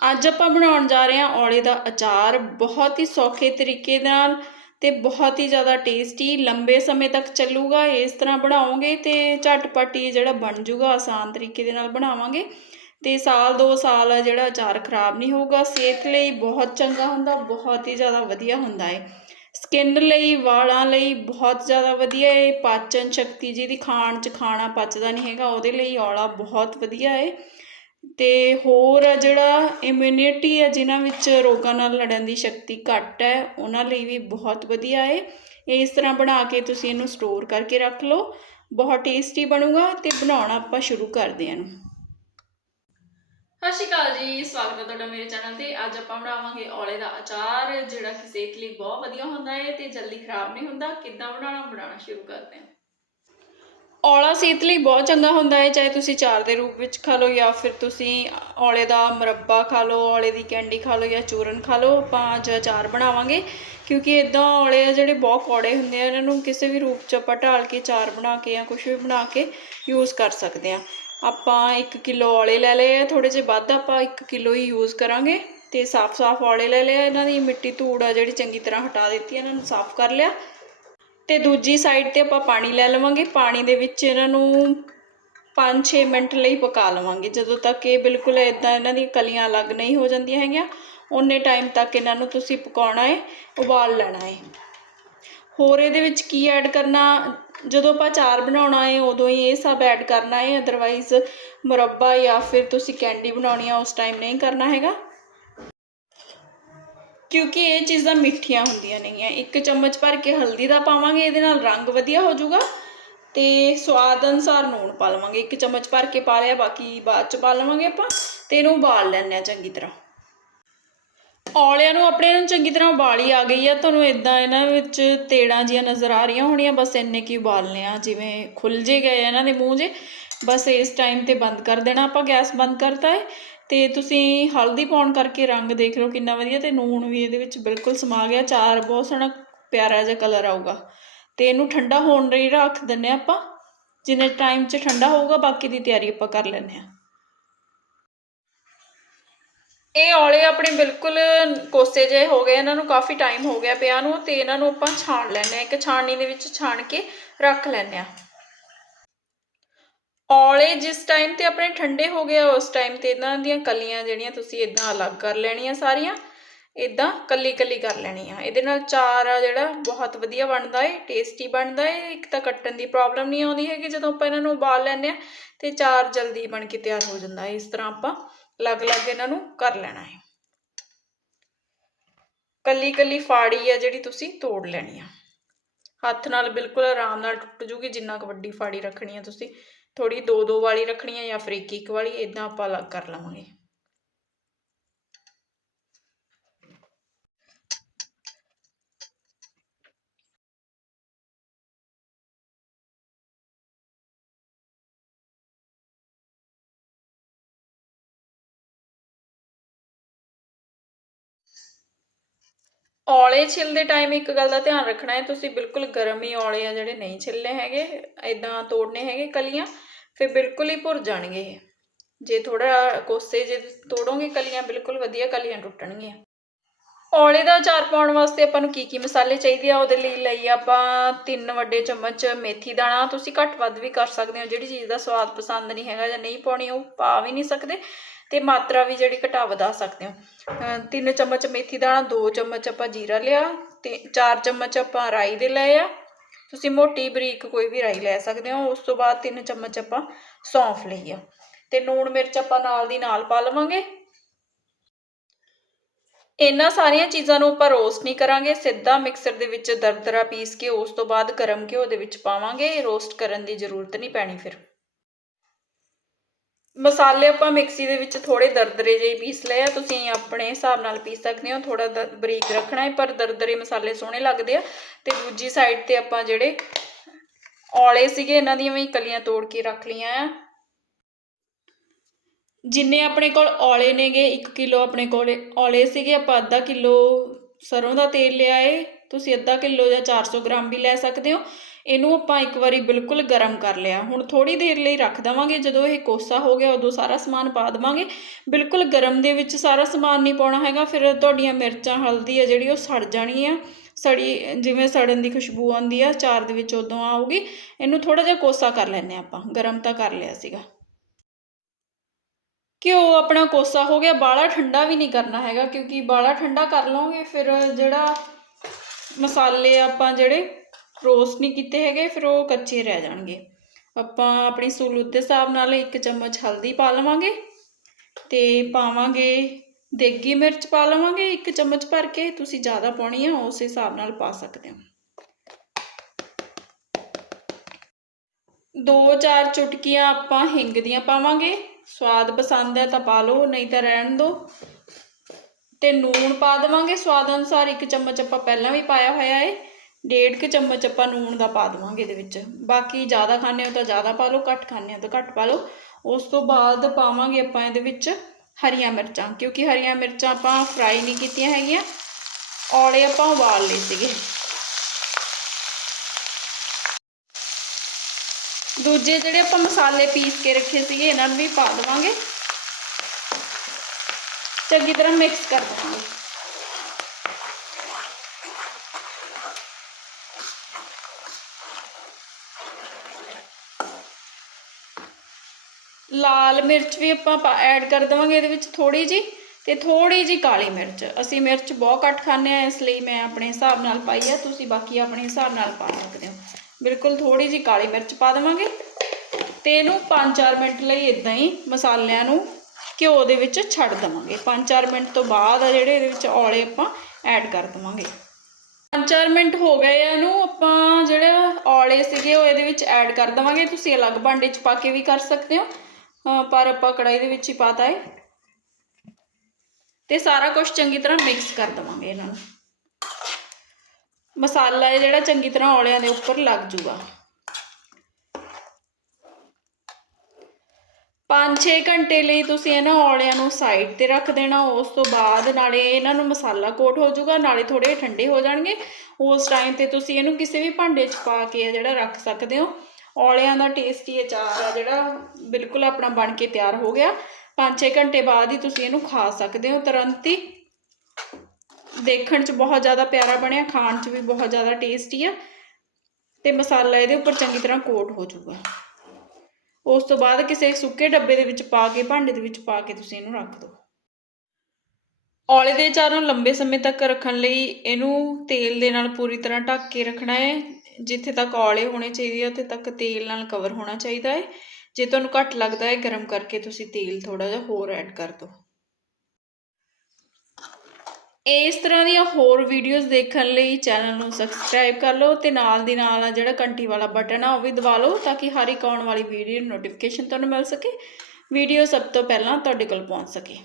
ਅੱਜ ਆਪਾਂ ਬਣਾਉਣ ਜਾ ਰਹੇ ਹਾਂ ਔਲੇ ਦਾ ਅਚਾਰ, ਬਹੁਤ ਹੀ ਸੌਖੇ ਤਰੀਕੇ ਨਾਲ ਤੇ ਬਹੁਤ ਹੀ ਜ਼ਿਆਦਾ ਟੇਸਟੀ ਲੰਬੇ ਸਮੇਂ ਤੱਕ ਚੱਲੂਗਾ, ਇਸ ਤਰ੍ਹਾਂ ਬਣਾਓਗੇ ਤੇ ਝਟਪਟ ਹੀ ਜਿਹੜਾ ਬਣ ਜੂਗਾ, ਆਸਾਨ ਤਰੀਕੇ ਦੇ ਨਾਲ ਬਣਾਵਾਂਗੇ ਤੇ ਸਾਲ ਦੋ ਸਾਲ ਆ ਜਿਹੜਾ ਅਚਾਰ ਖਰਾਬ ਨਹੀਂ ਹੋਊਗਾ, ਸਿਹਤ ਲਈ ਬਹੁਤ ਚੰਗਾ ਹੁੰਦਾ, ਬਹੁਤ ਹੀ ਜ਼ਿਆਦਾ ਵਧੀਆ ਹੁੰਦਾ ਹੈ ਸਕਿਨ ਲਈ, ਵਾਲਾਂ ਲਈ ਬਹੁਤ ਜ਼ਿਆਦਾ ਵਧੀਆ ਹੈ ਪਾਚਨ ਸ਼ਕਤੀ ਜਿਹਦੀ ਖਾਣ ਚ ਖਾਣਾ ਪਚਦਾ ਨਹੀਂ ਹੈਗਾ, ਉਹਦੇ ਲਈ ਔਲਾ ਬਹੁਤ ਵਧੀਆ ਹੈ ਅਤੇ ਹੋਰ ਆ ਜਿਹੜਾ ਇਮਿਊਨਿਟੀ ਹੈ ਜਿਨ੍ਹਾਂ ਵਿੱਚ ਰੋਗਾਂ ਨਾਲ ਲੜਨ ਦੀ ਸ਼ਕਤੀ ਘੱਟ ਹੈ, ਉਹਨਾਂ ਲਈ ਵੀ ਬਹੁਤ ਵਧੀਆ ਹੈ ਇਹ ਇਸ ਤਰ੍ਹਾਂ ਬਣਾ ਕੇ ਤੁਸੀਂ ਇਹਨੂੰ ਸਟੋਰ ਕਰਕੇ ਰੱਖ ਲਓ। ਬਹੁਤ ਟੇਸਟੀ ਬਣੂਗਾ ਤੇ ਬਣਾਉਣਾ ਆਪਾਂ ਸ਼ੁਰੂ ਕਰਦੇ ਹਾਂ ਇਹਨੂੰ। ਸਤਿ ਸ਼੍ਰੀ ਅਕਾਲ ਜੀ, ਸਵਾਗਤ ਹੈ ਤੁਹਾਡਾ ਮੇਰੇ ਚੈਨਲ ਤੇ। ਅੱਜ ਆਪਾਂ ਬਣਾਵਾਂਗੇ ਔਲੇ ਦਾ ਅਚਾਰ, ਜਿਹੜਾ ਕਿ ਸਿਹਤ ਲਈ ਬਹੁਤ ਵਧੀਆ ਹੁੰਦਾ ਹੈ ਤੇ ਜਲਦੀ ਖਰਾਬ ਨਹੀਂ ਹੁੰਦਾ। ਕਿੱਦਾਂ ਬਣਾਉਣਾ ਬਣਾਉਣਾ ਸ਼ੁਰੂ ਕਰਦੇ ਹਾਂ। ਔਲਾ ਸਿਹਤ ਲਈ ਬਹੁਤ ਚੰਗਾ ਹੁੰਦਾ ਹੈ, ਚਾਹੇ ਤੁਸੀਂ ਚਾਰ ਦੇ ਰੂਪ ਵਿੱਚ ਖਾ ਲਓ ਜਾਂ ਫਿਰ ਤੁਸੀਂ ਔਲੇ ਦਾ ਮੁਰੱਬਾ ਖਾ ਲਓ, ਔਲੇ ਦੀ ਕੈਂਡੀ ਖਾ ਲਓ ਜਾਂ ਚੂਰਨ ਖਾ ਲਓ, ਆਪਾਂ ਅੱਜ ਅਚਾਰ ਬਣਾਵਾਂਗੇ। ਕਿਉਂਕਿ ਇਦਾਂ ਔਲੇ ਆ ਜਿਹੜੇ ਬਹੁਤ ਕੌੜੇ ਹੁੰਦੇ ਆ, ਇਹਨਾਂ ਨੂੰ ਕਿਸੇ ਵੀ ਰੂਪ 'ਚ ਆਪਾਂ ਢਾਲ ਕੇ ਚਾਰ ਬਣਾ ਕੇ ਜਾਂ ਕੁਝ ਵੀ ਬਣਾ ਕੇ ਯੂਜ਼ ਕਰ ਸਕਦੇ ਆ। ਆਪਾਂ 1 ਕਿਲੋ ਔਲੇ ਲੈ ਲਏ ਆ ਥੋੜੇ ਜਿਹੇ ਵੱਧ ਆਪਾਂ 1 ਕਿਲੋ ਹੀ ਯੂਜ਼ ਕਰਾਂਗੇ ਤੇ ਸਾਫ਼-ਸਾਫ਼ ਔਲੇ ਲੈ ਲਿਆ ਇਹਨਾਂ ਦੀ ਮਿੱਟੀ ਧੂੜ ਆ ਜਿਹੜੀ ਚੰਗੀ ਤਰ੍ਹਾਂ ਹਟਾ ਦਿੱਤੀ ਇਹਨਾਂ ਨੂੰ ਸਾਫ਼ ਕਰ ਲਿਆ। ਤੇ ਦੂਜੀ ਸਾਈਡ ਤੇ ਆਪਾਂ ਪਾਣੀ ਲੈ ਲਵਾਂਗੇ। ਪਾਣੀ ਦੇ ਵਿੱਚ ਇਹਨਾਂ ਨੂੰ 5-6 ਮਿੰਟ ਲਈ ਪਕਾ ਲਵਾਂਗੇ। ਜਦੋਂ ਤੱਕ ਇਹ ਬਿਲਕੁਲ ਇਦਾਂ ਇਹਨਾਂ ਦੀਆਂ ਕਲੀਆਂ ਅਲੱਗ ਨਹੀਂ ਹੋ ਜਾਂਦੀਆਂ ਹੈਗੀਆਂ ਉਨੇ ਟਾਈਮ ਤੱਕ ਇਹਨਾਂ ਨੂੰ ਤੁਸੀਂ ਪਕਾਉਣਾ ਹੈ ਉਬਾਲ ਲੈਣਾ ਹੈ ਹੋਰ ਇਹਦੇ ਵਿੱਚ ਕੀ ਐਡ ਕਰਨਾ? ਜਦੋਂ ਆਪਾਂ ਚਾਰ ਬਣਾਉਣਾ ਹੈ ਉਦੋਂ ਹੀ ਇਹ ਸਭ ਐਡ ਕਰਨਾ ਹੈ ਅਦਰਵਾਈਜ਼ ਮੁਰੱਬਾ ਜਾਂ ਫਿਰ ਤੁਸੀਂ ਕੈਂਡੀ ਬਣਾਉਣੀ ਆ, ਉਸ ਟਾਈਮ ਨਹੀਂ ਕਰਨਾ ਹੈਗਾ। ਕਿਉਂਕਿ ਇਹ ਚੀਜ਼ਾਂ ਮਿੱਠੀਆਂ ਹੁੰਦੀਆਂ ਨਹੀਂ ਨੇਗੀਆਂ। ਇੱਕ ਚਮਚ ਭਰ ਕੇ ਹਲਦੀ ਦਾ ਪਾਵਾਂਗੇ, ਇਹਦੇ ਨਾਲ ਰੰਗ ਵਧੀਆ ਹੋ ਜਾਊਗਾ ਤੇ ਸਵਾਦ ਅਨੁਸਾਰ ਨੂਣ ਪਾ ਲਵਾਂਗੇ। ਇੱਕ ਚਮਚ ਭਰ ਕੇ ਪਾ ਲਿਆ, ਬਾਕੀ ਬਾਅਦ ਚ ਪਾ ਲਵਾਂਗੇ ਆਪਾਂ ਤੇ ਇਹਨੂੰ ਉਬਾਲ ਲੈਣੇ ਆ ਚੰਗੀ ਤਰ੍ਹਾਂ। ਔਲਿਆਂ ਨੂੰ ਆਪਣੇ ਨੂੰ ਚੰਗੀ ਤਰ੍ਹਾਂ ਉਬਾਲੀ ਆ ਗਈ ਆ। ਤੁਹਾਨੂੰ ਇਦਾਂ ਇਹਨਾਂ ਵਿੱਚ ਤੇੜਾਂ ਜੀਆਂ ਨਜ਼ਰ ਆ ਰਹੀਆਂ ਹੋਣੀਆਂ, ਬਸ ਇੰਨੇ ਕੀ ਉਬਾਲਨੇ ਆ। ਜਿਵੇਂ ਖੁੱਲ ਜੇ ਗਏ ਇਹਨਾਂ ਦੇ ਮੂੰਹ ਜੇ, ਬਸ ਇਸ ਟਾਈਮ ਤੇ ਬੰਦ ਕਰ ਦੇਣਾ। ਆਪਾਂ ਗੈਸ ਬੰਦ ਕਰਤਾ ਹੈ ਤੇ ਤੁਸੀਂ ਹਲਦੀ ਪਾਉਣ ਕਰਕੇ ਰੰਗ ਦੇਖ ਲਓ ਕਿੰਨਾ ਵਧੀਆ ਤੇ ਨੂਣ ਵੀ ਇਹਦੇ ਵਿੱਚ ਬਿਲਕੁਲ ਸਮਾ ਗਿਆ, ਚਾਰ ਬਹੁਤ ਸੋਹਣਾ ਪਿਆਰਾ ਜਿਹਾ ਕਲਰ ਆਊਗਾ। ਤੇ ਇਹਨੂੰ ਠੰਡਾ ਹੋਣ ਲਈ ਰੱਖ ਦਿੰਨੇ ਆ ਆਪਾਂ, ਜਿੰਨੇ ਟਾਈਮ 'ਚ ਠੰਡਾ ਹੋਊਗਾ ਬਾਕੀ ਦੀ ਤਿਆਰੀ ਆਪਾਂ ਕਰ ਲੈਂਦੇ ਆ ਇਹ ਔਲੇ ਆਪਣੇ ਬਿਲਕੁਲ ਕੋਸੇ ਜੇ ਹੋ ਗਏ, ਇਹਨਾਂ ਨੂੰ ਕਾਫੀ ਟਾਈਮ ਹੋ ਗਿਆ ਪਿਆ ਨੂੰ ਤੇ ਇਹਨਾਂ ਨੂੰ ਆਪਾਂ ਛਾਣ ਲੈਣੇ ਆ ਇੱਕ ਛਾਣਨੀ ਦੇ ਵਿੱਚ ਛਾਣ ਕੇ ਰੱਖ ਲੈਣੇ ਆ ਔਲੇ ਜਿਸ ਟਾਈਮ ਤੇ ਆਪਣੇ ਠੰਡੇ ਹੋ ਗਏ ਉਸ ਟਾਈਮ ਤੇ ਇਹਨਾਂ ਦੀਆਂ ਕਲੀਆਂ ਜਿਹੜੀਆਂ ਤੁਸੀਂ ਇਦਾਂ ਅਲੱਗ ਕਰ ਲੈਣੀਆਂ ਸਾਰੀਆਂ ਇਦਾਂ ਕੱਲੀ ਕੱਲੀ ਕਰ ਲੈਣੀ ਆ ਇਹਦੇ ਨਾਲ ਚਾਰ ਆ ਜਿਹੜਾ, ਬਹੁਤ ਵਧੀਆ ਬਣਦਾ ਏ ਟੇਸਟੀ ਬਣਦਾ ਏ, ਇੱਕ ਤਾਂ ਕੱਟਣ ਦੀ ਪ੍ਰੋਬਲਮ ਨਹੀਂ ਆਉਂਦੀ ਹੈਗੀ, ਜਦੋਂ ਆਪਾਂ ਇਹਨਾਂ ਨੂੰ ਉਬਾਲ ਲੈਂਦੇ ਆ, ਤੇ ਚਾਰ ਜਲਦੀ ਬਣ ਕੇ ਤਿਆਰ ਹੋ ਜਾਂਦਾ ਹੈ ਇਸ ਤਰ੍ਹਾਂ ਆਪਾਂ ਅਲੱਗ-ਅਲੱਗ ਇਹਨਾਂ ਨੂੰ ਕਰ ਲੈਣਾ ਹੈ ਕੱਲੀ ਕੱਲੀ ਫਾੜੀ ਆ ਜਿਹੜੀ ਤੁਸੀਂ ਤੋੜ ਲੈਣੀ ਆ। ਹੱਥ ਨਾਲ ਬਿਲਕੁਲ ਆਰਾਮ ਨਾਲ ਟੁੱਟ ਜੂਗੀ, ਜਿੰਨਾ ਕੁ ਵੱਡੀ ਫਾੜੀ ਰੱਖਣੀ ਆ ਤੁਸੀਂ ਥੋੜੀ ਦੋ ਦੋ ਵਾਲੀ ਰੱਖਣੀ ਹੈ ਜਾਂ ਫਿਰ ਇੱਕ ਇੱਕ ਵਾਲੀ ਇਦਾਂ ਆਪਾਂ ਅਲੱਗ ਕਰ ਲਵਾਂਗੇ। ਔਲੇ ਛਿਲਦੇ ਟਾਈਮ ਇੱਕ ਗੱਲ ਦਾ ਧਿਆਨ ਰੱਖਣਾ ਹੈ, ਤੁਸੀਂ ਬਿਲਕੁਲ ਗਰਮ ਹੀ ਔਲੇ ਆ ਜਿਹੜੇ ਨਹੀਂ ਛਿਲਨੇ ਹੈਗੇ ਇਦਾਂ ਤੋੜਨੇ ਹੈਗੇ ਕਲੀਆਂ, ਫਿਰ ਬਿਲਕੁਲ ਹੀ ਭੁਰ ਜਾਣਗੇ ਇਹ। ਜੇ ਥੋੜਾ ਕੋਸੇ ਜੇ ਤੋੜੋਗੇ ਕਲੀਆਂ, ਬਿਲਕੁਲ ਵਧੀਆ ਕਲੀਆਂ ਟੁੱਟਣਗੀਆਂ। ਔਲੇ ਦਾ ਅਚਾਰ ਪਾਉਣ ਵਾਸਤੇ ਆਪਾਂ ਨੂੰ ਕੀ ਕੀ ਮਸਾਲੇ ਚਾਹੀਦੇ ਆ? ਉਹਦੇ ਲਈ ਲਈ ਆਪਾਂ ਤਿੰਨ ਵੱਡੇ ਚਮਚ ਮੇਥੀ ਦਾਣਾ, ਤੁਸੀਂ ਘੱਟ ਵੱਧ ਵੀ ਕਰ ਸਕਦੇ ਹੋ, ਜਿਹੜੀ ਚੀਜ਼ ਦਾ ਸਵਾਦ ਪਸੰਦ ਨਹੀਂ ਹੈਗਾ ਜਾਂ ਨਹੀਂ ਪਾਉਣੀ, ਉਹ ਪਾ ਵੀ ਨਹੀਂ ਸਕਦੇ। ਤੇ ਮਾਤਰਾ ਵੀ ਜਿਹੜੀ ਘਟਾ ਵਧਾ ਸਕਦੇ ਹੋ। ਤਿੰਨ ਚਮਚ ਮੇਥੀ ਦਾਣਾ, ਦੋ ਚਮਚ ਆਪਾਂ ਜੀਰਾ ਲਿਆ, ਤੇ ਚਾਰ ਚਮਚ ਆਪਾਂ ਰਾਈ ਦੇ ਲਏ ਆ। ਤੁਸੀਂ ਮੋਟੀ ਬਰੀਕ ਕੋਈ ਵੀ ਰਾਈ ਲੈ ਸਕਦੇ ਹੋ, ਉਸ ਤੋਂ ਬਾਅਦ ਤਿੰਨ ਚਮਚ ਆਪਾਂ ਸੌਂਫ ਲਈ ਆ। ਤੇ ਨੂਣ ਮਿਰਚ ਆਪਾਂ ਨਾਲ ਦੀ ਨਾਲ ਪਾ ਲਵਾਂਗੇ। ਇਹਨਾਂ ਸਾਰੀਆਂ ਚੀਜ਼ਾਂ ਨੂੰ ਆਪਾਂ ਰੋਸਟ ਨਹੀਂ ਕਰਾਂਗੇ, ਸਿੱਧਾ ਮਿਕਸਰ ਦੇ ਵਿੱਚ ਦਰਦਰਾ ਪੀਸ ਕੇ ਉਸ ਤੋਂ ਬਾਅਦ ਗਰਮ ਘਿਓ ਦੇ ਵਿੱਚ ਪਾਵਾਂਗੇ। ਰੋਸਟ ਕਰਨ ਦੀ ਜ਼ਰੂਰਤ ਨਹੀਂ ਪੈਣੀ ਫਿਰ। ਮਸਾਲੇ ਆਪਾਂ ਮਿਕਸੀ ਦੇ ਵਿੱਚ ਥੋੜੇ ਦਰਦਰੇ ਜਿਹੇ ਪੀਸ ਲਏ ਆ। ਤੁਸੀਂ ਆਪਣੇ ਹਿਸਾਬ ਨਾਲ ਪੀਸ ਸਕਦੇ ਹੋ। ਥੋੜਾ ਬਰੀਕ ਰੱਖਣਾ ਹੈ, ਪਰ ਦਰਦਰੇ ਮਸਾਲੇ ਸੋਹਣੇ ਲੱਗਦੇ ਆ। ਤੇ ਦੂਜੀ ਸਾਈਡ ਤੇ ਆਪਾਂ ਜਿਹੜੇ ਔਲੇ ਸੀਗੇ, ਇਹਨਾਂ ਦੀਆਂ ਵੀ ਕਲੀਆਂ ਤੋੜ ਕੇ ਰੱਖ ਲਈਆਂ ਆ। ਜਿੰਨੇ ਆਪਣੇ ਕੋਲ ਔਲੇ ਨੇਗੇ 1 ਕਿਲੋ ਆਪਣੇ ਕੋਲ ਔਲੇ ਸੀਗੇ। ਆਪਾਂ ਅੱਧਾ ਕਿਲੋ ਸਰੋਂ ਦਾ ਤੇਲ ਲਿਆ ਏ। ਤੁਸੀਂ ਅੱਧਾ ਕਿਲੋ ਜਾਂ 400 ਗ੍ਰਾਮ ਵੀ ਲੈ ਸਕਦੇ ਹੋ। ਇਹਨੂੰ ਆਪਾਂ ਇੱਕ ਵਾਰੀ ਬਿਲਕੁਲ ਗਰਮ ਕਰ ਲਿਆ। ਹੁਣ ਥੋੜੀ ਦੇਰ ਲਈ ਰੱਖ ਦੇਵਾਂਗੇ। ਜਦੋਂ ਇਹ ਕੋਸਾ ਹੋ ਗਿਆ, ਉਦੋਂ ਸਾਰਾ ਸਮਾਨ ਪਾ ਦੇਵਾਂਗੇ। ਬਿਲਕੁਲ ਗਰਮ ਦੇ ਵਿੱਚ ਸਾਰਾ ਸਮਾਨ ਨਹੀਂ ਪਾਉਣਾ ਹੈਗਾ। ਫਿਰ ਤੁਹਾਡੀਆਂ ਮਿਰਚਾਂ, ਹਲਦੀ ਆ ਜਿਹੜੀ, ਉਹ ਸੜ ਜਾਣੀ ਆ ਸੜੀ, ਜਿਵੇਂ ਸੜਨ ਦੀ ਖੁਸ਼ਬੂ ਆਉਂਦੀ ਆ ਚਾਰ ਦੇ ਵਿੱਚ ਉਦੋਂ ਆਊਗੀ। ਇਹਨੂੰ ਥੋੜਾ ਜਿਹਾ ਕੋਸਾ ਕਰ ਲੈਂਦੇ ਆਪਾਂ। ਗਰਮ ਤਾਂ ਕਰ ਲਿਆ ਸੀਗਾ। ਘਿਓ ਆਪਣਾ ਕੋਸਾ ਹੋ ਗਿਆ। ਬਾਲਾ ਠੰਡਾ ਵੀ ਨਹੀਂ ਕਰਨਾ ਹੈਗਾ, ਕਿਉਂਕਿ ਬਾਲਾ ਠੰਡਾ ਕਰ ਲਓਗੇ, ਫਿਰ ਜਿਹੜਾ ਮਸਾਲੇ ਆਪਾਂ ਜਿਹੜੇ ਰੋਸਟ ਨਹੀਂ ਕੀਤੇ ਹੈਗੇ, ਫਿਰ ਉਹ ਕੱਚੇ ਰਹਿ ਜਾਣਗੇ। ਆਪਾਂ ਆਪਣੀ ਸੂਲਤ ਦੇ ਹਿਸਾਬ ਨਾਲ ਇੱਕ ਚਮਚ ਹਲਦੀ ਪਾ ਲਵਾਂਗੇ ਤੇ ਪਾਵਾਂਗੇ ਦੇਗੀ ਮਿਰਚ ਪਾ ਲਵਾਂਗੇ, ਇੱਕ ਚਮਚ ਭਰ ਕੇ। ਤੁਸੀਂ ਜ਼ਿਆਦਾ ਪਾਉਣੀ ਆ, ਉਸ ਹਿਸਾਬ ਨਾਲ ਪਾ ਸਕਦੇ ਹੋ। ਦੋ ਚਾਰ ਚੁਟਕੀਆਂ ਆਪਾਂ ਹਿੰਗ ਦੀਆਂ ਪਾਵਾਂਗੇ। ਸਵਾਦ ਪਸੰਦ ਹੈ ਤਾਂ ਪਾ ਲਓ, ਨਹੀਂ ਤਾਂ ਰਹਿਣ ਦਿਓ ਤੇ ਨੂਣ ਪਾ ਦੇਵਾਂਗੇ। ਸਵਾਦ ਅਨੁਸਾਰ ਇੱਕ ਚਮਚ ਆਪਾਂ ਪਹਿਲਾਂ ਵੀ ਪਾਇਆ ਹੋਇਆ ਹੈ ਡੇਢ ਕੁ ਚਮਚ ਆਪਾਂ ਨੂਣ ਦਾ ਪਾ ਦੇਵਾਂਗੇ ਇਹਦੇ ਵਿੱਚ। ਬਾਕੀ ਜ਼ਿਆਦਾ ਖਾਣੇ ਹੋ ਤਾਂ ਜ਼ਿਆਦਾ ਪਾ ਲਓ, ਘੱਟ ਖਾਣੇ ਹੋ ਤਾਂ ਘੱਟ ਪਾ ਲਓ। ਉਸ ਤੋਂ ਬਾਅਦ ਪਾਵਾਂਗੇ ਆਪਾਂ ਇਹਦੇ ਵਿੱਚ ਹਰੀਆਂ ਮਿਰਚਾਂ, ਕਿਉਂਕਿ ਹਰੀਆਂ ਮਿਰਚਾਂ ਆਪਾਂ ਫਰਾਈ ਨਹੀਂ ਕੀਤੀਆਂ ਹੈਗੀਆਂ, ਔਲੇ ਆਪਾਂ ਉਬਾਲ ਲਏ ਸੀਗੇ। ਦੂਜੇ ਜਿਹੜੇ ਆਪਾਂ ਮਸਾਲੇ ਪੀਸ ਕੇ ਰੱਖੇ ਸੀਗੇ, ਇਹਨਾਂ ਨੂੰ ਵੀ ਪਾ ਦੇਵਾਂਗੇ। ਚੰਗੀ ਤਰ੍ਹਾਂ ਮਿਕਸ ਕਰ ਦੇਵਾਂਗੇ। ਲਾਲ ਮਿਰਚ ਵੀ ਆਪਾਂ ਐਡ ਕਰ ਦੇਵਾਂਗੇ ਇਹਦੇ ਵਿੱਚ ਥੋੜੀ ਜੀ ਤੇ ਥੋੜੀ ਜੀ ਕਾਲੀ ਮਿਰਚ। ਅਸੀਂ ਮਿਰਚ ਬਹੁਤ ਘੱਟ ਖਾਂਦੇ ਆ ਇਸ ਲਈ ਮੈਂ ਆਪਣੇ ਹਿਸਾਬ ਨਾਲ ਪਾਈ ਆ। ਤੁਸੀਂ ਬਾਕੀ ਆਪਣੇ ਹਿਸਾਬ ਨਾਲ ਪਾ ਸਕਦੇ ਹੋ। ਬਿਲਕੁਲ ਥੋੜੀ ਜੀ ਕਾਲੀ ਮਿਰਚ ਪਾ ਦੇਵਾਂਗੇ ਤੇ ਇਹਨੂੰ 5-4 ਮਿੰਟ ਲਈ ਇਦਾਂ ਹੀ ਮਸਾਲਿਆਂ ਨੂੰ ਘਿਓ ਦੇ ਵਿੱਚ ਛੱਡ ਦੇਵਾਂਗੇ। 5-4 ਮਿੰਟ ਤੋਂ ਬਾਅਦ ਆ ਜਿਹੜੇ ਇਹਦੇ ਵਿੱਚ ਔਲੇ ਆਪਾਂ ਐਡ ਕਰ ਦੇਵਾਂਗੇ। 5-4 ਮਿੰਟ ਹੋ ਗਏ ਆ ਇਹਨੂੰ, ਆਪਾਂ ਜਿਹੜਾ ਔਲੇ ਸੀਗੇ ਉਹ ਇਹਦੇ ਵਿੱਚ ਐਡ ਕਰ ਦੇਵਾਂਗੇ। ਤੁਸੀਂ ਅਲੱਗ ਭਾਂਡੇ 'ਚ ਪਾ ਕੇ ਵੀ ਕਰ ਸਕਦੇ ਹੋ। ਪਰ ਆਪਾਂ ਕੜਾਈ ਦੇ ਵਿੱਚ ਹੀ ਪਾਤਾ ਹੈ ਤੇ ਸਾਰਾ ਕੁਝ ਚੰਗੀ ਤਰ੍ਹਾਂ ਮਿਕਸ ਕਰ ਦੇਵਾਂਗੇ ਇਹਨਾਂ ਨੂੰ। ਮਸਾਲਾ ਇਹ ਜਿਹੜਾ ਚੰਗੀ ਤਰ੍ਹਾਂ ਔਲਿਆਂ ਦੇ ਉੱਪਰ ਲੱਗ ਜੂਗਾ। 5-6 ਘੰਟੇ ਲਈ ਤੁਸੀਂ ਇਹਨਾਂ ਔਲਿਆਂ ਨੂੰ ਸਾਈਡ ਤੇ ਰੱਖ ਦੇਣਾ। ਉਸ ਤੋਂ ਬਾਅਦ ਨਾਲੇ ਇਹਨਾਂ ਨੂੰ ਮਸਾਲਾ ਕੋਟ ਹੋ ਜਾਊਗਾ ਨਾਲੇ ਥੋੜੇ ਠੰਡੇ ਹੋ ਜਾਣਗੇ। ਉਸ ਟਾਈਮ ਤੇ ਤੁਸੀਂ ਇਹਨੂੰ ਕਿਸੇ ਵੀ ਭਾਂਡੇ 'ਚ ਪਾ ਕੇ ਜਿਹੜਾ ਰੱਖ ਸਕਦੇ ਹੋ। ਔਲਿਆਂ ਦਾ ਟੇਸਟੀ ਅਚਾਰ ਆ ਜਿਹੜਾ ਬਿਲਕੁਲ ਆਪਣਾ ਬਣ ਕੇ ਤਿਆਰ ਹੋ ਗਿਆ। 5-6 ਘੰਟੇ ਬਾਅਦ ਹੀ ਤੁਸੀਂ ਇਹਨੂੰ ਖਾ ਸਕਦੇ ਹੋ। ਤੁਰੰਤ ਹੀ ਦੇਖਣ 'ਚ ਬਹੁਤ ਜ਼ਿਆਦਾ ਪਿਆਰਾ ਬਣਿਆ, ਖਾਣ 'ਚ ਵੀ ਬਹੁਤ ਜ਼ਿਆਦਾ ਟੇਸਟੀ ਆ। ਤੇ ਮਸਾਲਾ ਇਹਦੇ ਉੱਪਰ ਚੰਗੀ ਤਰ੍ਹਾਂ ਕੋਟ ਹੋ ਜਾਊਗਾ। ਉਸ ਤੋਂ ਬਾਅਦ ਕਿਸੇ ਸੁੱਕੇ ਡੱਬੇ ਦੇ ਵਿੱਚ ਪਾ ਕੇ, ਭਾਂਡੇ ਦੇ ਵਿੱਚ ਪਾ ਕੇ ਤੁਸੀਂ ਇਹਨੂੰ ਰੱਖ ਦਿਓ। ਔਲੇ ਦੇ ਅਚਾਰ ਨੂੰ ਲੰਬੇ ਸਮੇਂ ਤੱਕ ਰੱਖਣ ਲਈ ਇਹਨੂੰ ਤੇਲ ਦੇ ਨਾਲ ਪੂਰੀ ਤਰ੍ਹਾਂ ਢੱਕ ਕੇ ਰੱਖਣਾ ਹੈ। ਜਿੱਥੇ ਤੱਕ ਔਲੇ ਹੋਣੇ ਚਾਹੀਦੇ ਆ, ਉੱਥੇ ਤੱਕ ਤੇਲ ਨਾਲ ਕਵਰ ਹੋਣਾ ਚਾਹੀਦਾ ਹੈ ਜੇ ਤੁਹਾਨੂੰ ਘੱਟ ਲੱਗਦਾ ਹੈ ਗਰਮ ਕਰਕੇ, ਤੁਸੀਂ ਤੇਲ ਥੋੜਾ ਜਿਹਾ ਹੋਰ ਐਡ ਕਰ ਦਿਓ। ਇਸ ਤਰ੍ਹਾਂ ਦੀਆਂ ਹੋਰ ਵੀਡੀਓਜ਼ ਦੇਖਣ ਲਈ ਚੈਨਲ ਨੂੰ ਸਬਸਕ੍ਰਾਈਬ ਕਰ ਲਓ ਤੇ ਨਾਲ ਦੀ ਨਾਲ ਆ ਜਿਹੜਾ ਘੰਟੀ ਵਾਲਾ ਬਟਨ ਆ, ਉਹ ਵੀ ਦਬਾ ਲਓ ਤਾਂ ਕਿ ਹਰ ਇੱਕ ਆਉਣ ਵਾਲੀ ਵੀਡੀਓ ਨੋਟੀਫਿਕੇਸ਼ਨ ਤੁਹਾਨੂੰ ਮਿਲ ਸਕੇ। ਵੀਡੀਓ ਸਭ ਤੋਂ ਪਹਿਲਾਂ ਤੁਹਾਡੇ ਕੋਲ ਪਹੁੰਚ ਸਕੇ।